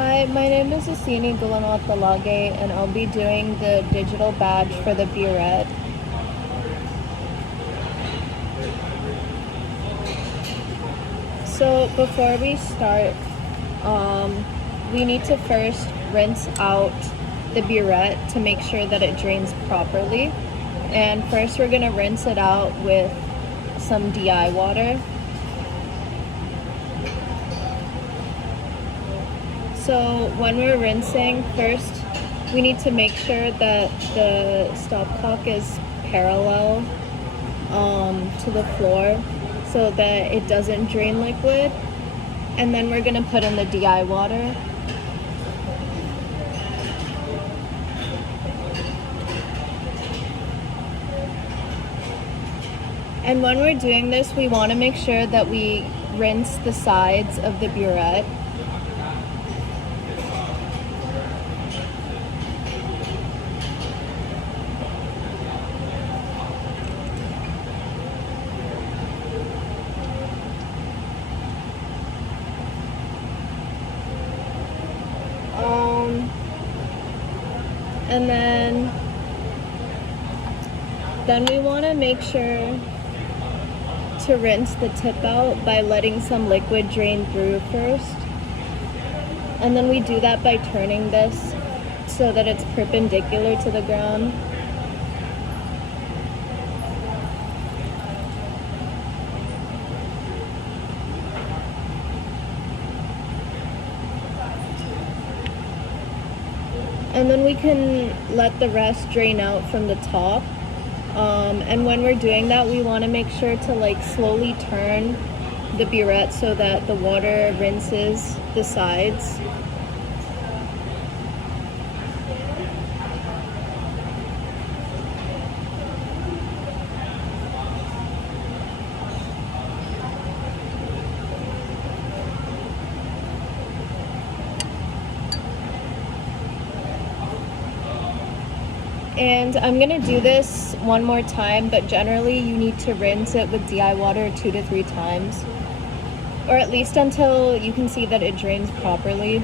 Hi, my name is Asini Gulanawatthalage, and I'll be doing the digital badge for the Buret. So before we start, we need to first rinse out the Buret to make sure that it drains properly. And first we're going to rinse it out with some DI water. So when we're rinsing, first we need to make sure that the stopcock is parallel to the floor so that it doesn't drain liquid. And then we're going to put in the DI water. And when we're doing this, we want to make sure that we rinse the sides of the Buret. And then we want to make sure to rinse the tip out by letting some liquid drain through first. And then we do that by turning this so that it's perpendicular to the ground. And then we can let the rest drain out from the top. And when we're doing that, we want to make sure to slowly turn the Buret so that the water rinses the sides. And I'm going to do this one more time, but generally you need to rinse it with DI water 2 to 3 times, or at least until you can see that it drains properly.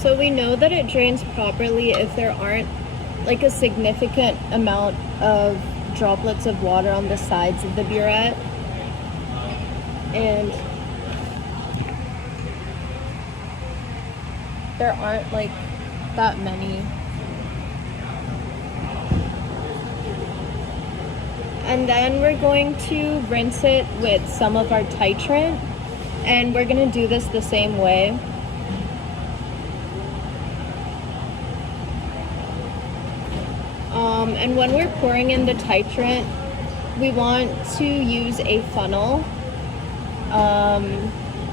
So we know that it drains properly if there aren't a significant amount of droplets of water on the sides of the Buret. And there aren't that many. And then we're going to rinse it with some of our titrant, and we're going to do this the same way. And when we're pouring in the titrant, we want to use a funnel,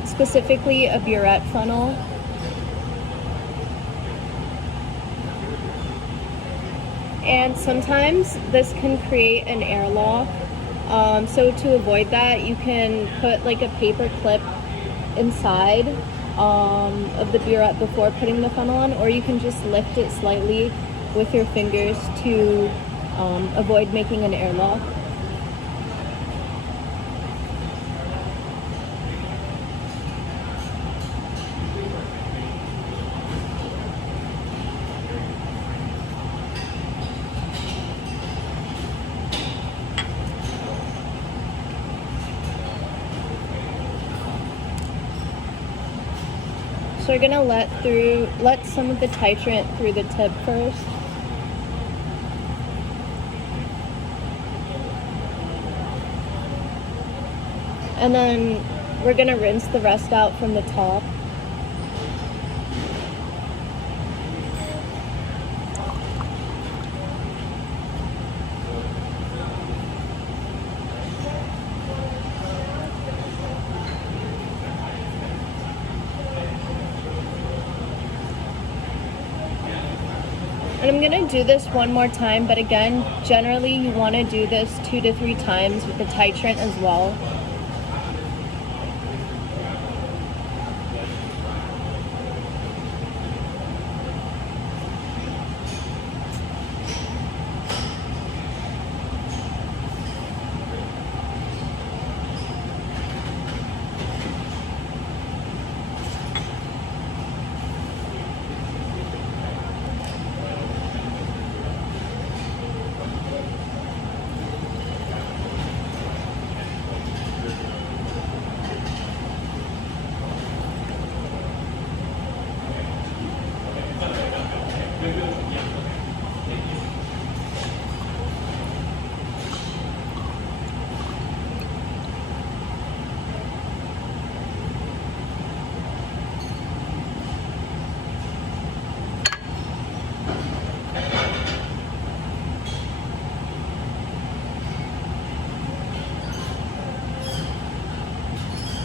specifically a Buret funnel. And sometimes this can create an airlock. So to avoid that, you can put a paper clip inside of the Buret before putting the funnel on, or you can just lift it slightly with your fingers to avoid making an airlock. So we're gonna let some of the titrant through the tip first. And then we're gonna rinse the rest out from the top. And I'm gonna do this one more time, but again, generally you wanna do this 2 to 3 times with the titrant as well.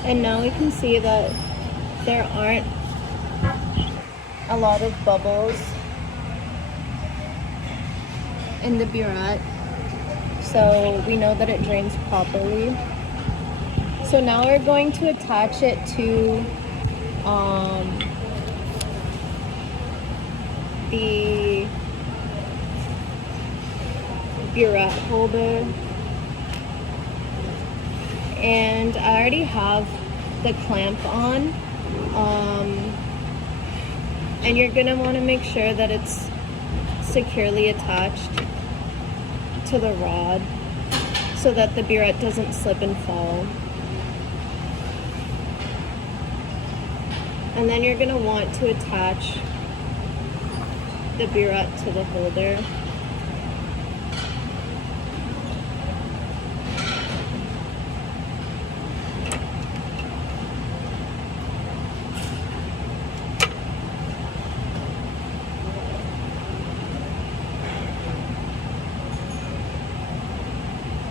And now we can see that there aren't a lot of bubbles in the Buret, so we know that it drains properly. So now we're going to attach it to the Buret holder. And I already have the clamp on, and you're gonna want to make sure that it's securely attached to the rod so that the Buret doesn't slip and fall. And then you're gonna want to attach the Buret to the holder.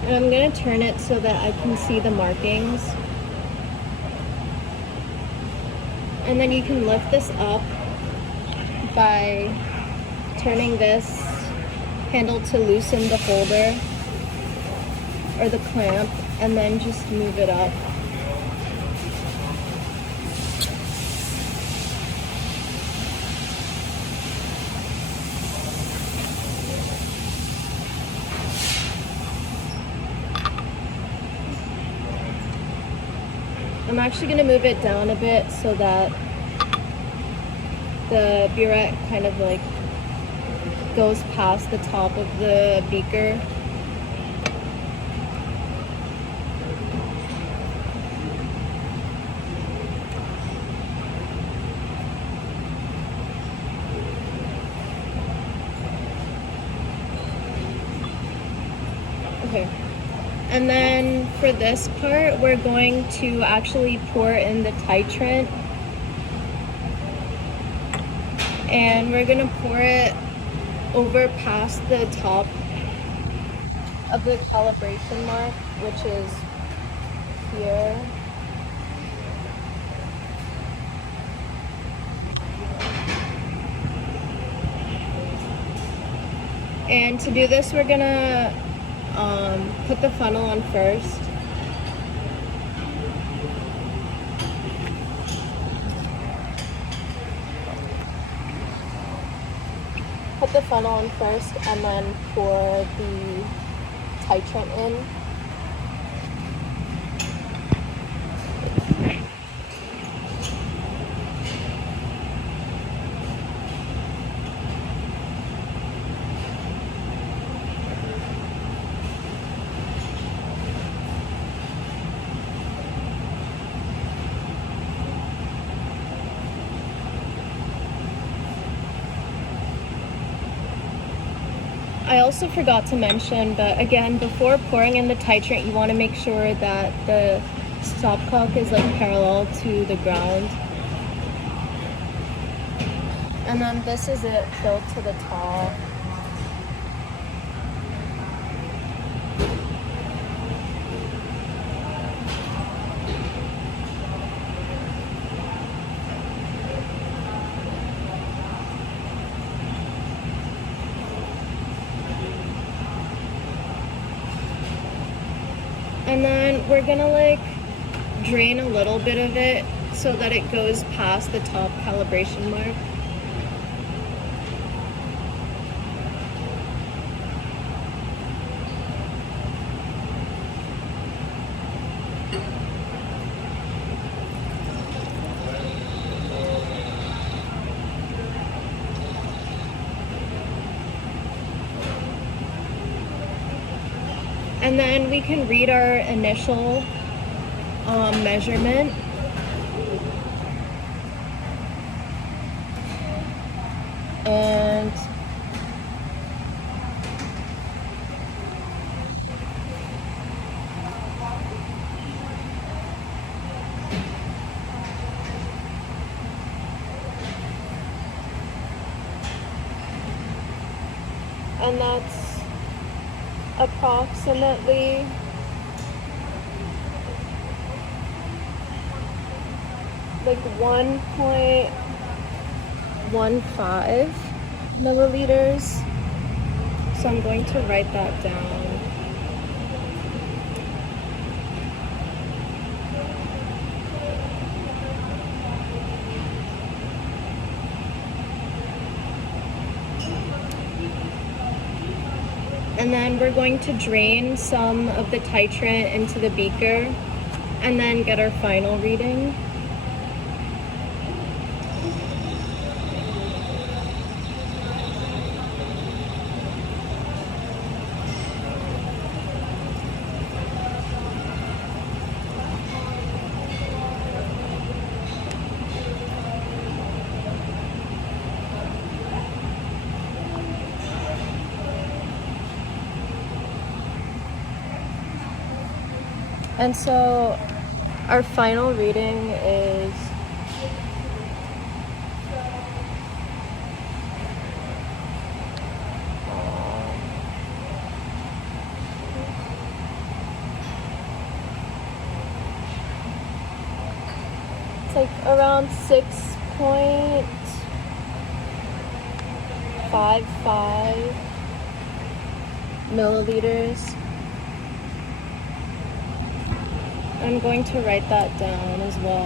And I'm going to turn it so that I can see the markings. And then you can lift this up by turning this handle to loosen the holder or the clamp, and then just move it up. I'm actually going to move it down a bit so that the Buret kind of like goes past the top of the beaker. Okay. And then for this part, we're going to actually pour in the titrant. And we're gonna pour it over past the top of the calibration mark, which is here. And to do this, we're gonna put the funnel on first. Put the funnel on first and then pour the titrant in. I also forgot to mention, but again, before pouring in the titrant, you want to make sure that the stopcock is like parallel to the ground. And then this is it built to the top. And then we're gonna like drain a little bit of it so that it goes past the top calibration mark. And then we can read our initial measurement. And that's approximately like 1.15 milliliters. So I'm going to write that down. And then we're going to drain some of the titrant into the beaker and then get our final reading. And so our final reading is it's like around 6.55 milliliters. I'm going to write that down as well.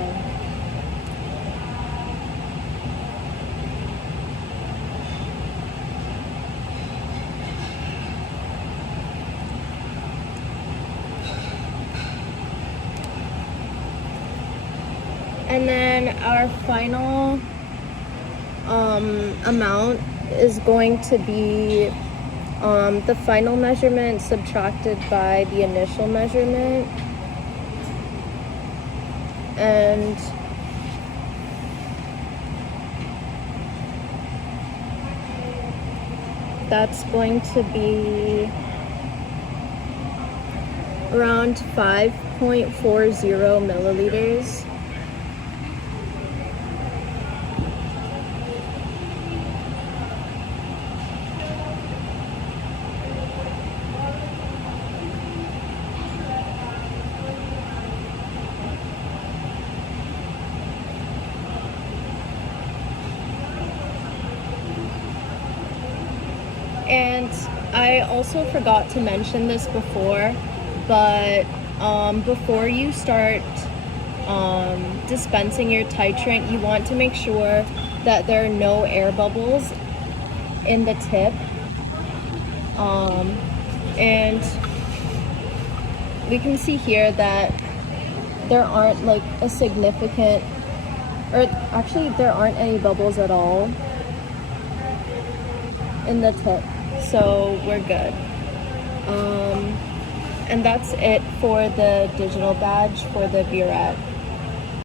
And then our final amount is going to be the final measurement subtracted by the initial measurement. And that's going to be around 5.40 milliliters. And I also forgot to mention this before, but before you start dispensing your titrant, you want to make sure that there are no air bubbles in the tip. And we can see here that there aren't like a significant, or actually there aren't any bubbles at all in the tip, so we're good. And that's it for the digital badge for the Buret.